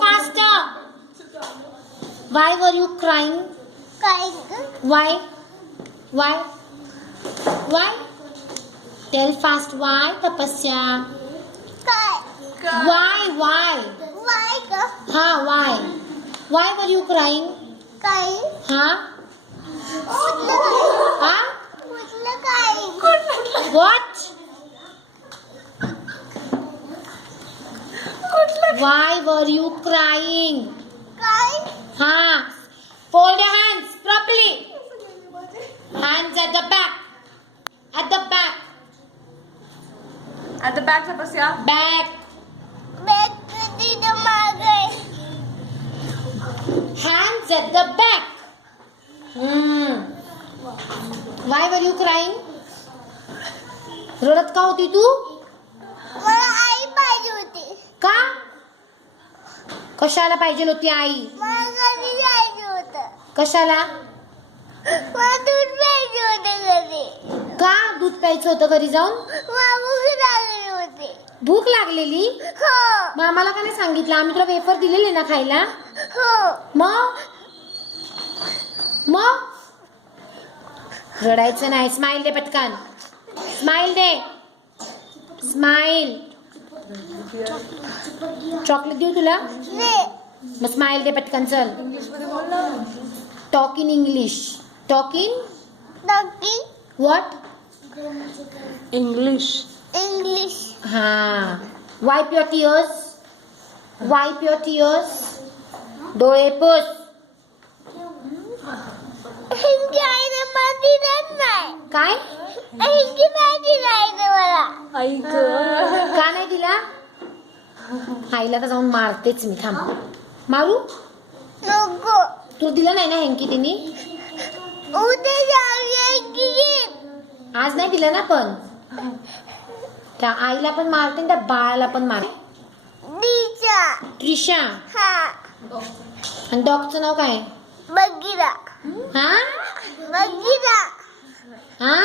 faster. Why were you crying? Why? Why? Why? Tell fast. Why, Tapasya? Why? Why? Why? Why were you crying? Huh? What? Why were you crying? Fold your hands properly. Hands at the back. At the back. At the back, Tapasya. Back. Hands at the back. Why were you crying? रडत का होती तू? का? कशाला पाहिजे होती आई? कशाला? का दूध प्यायचं होतं घरी जाऊन? भूक लागलेली? मग आम्हाला का नाही सांगितलं? आम्ही तुला वेफर दिलेले ना खायला? मग रडायचं नाही. स्माइल दे पटकन. स्माइल दे. स्माइल. चॉकलेट देऊ तुला? मग स्माइल दे पटकन. चल. Talk in English. Talk in what? English. वाईप your tears. वाईप your tears. डोळे पुस. काय? का नाही दिला? आईला तर जाऊन मारतेच मी. थांब. मारू? तू दिला नाही ना हेंकी तिने? आज नाही दिला ना. पण त्या आईला पण मारते त्या बाळाला पण मारते. त्रिशा. आणि डॉगचं नाव काय? हा?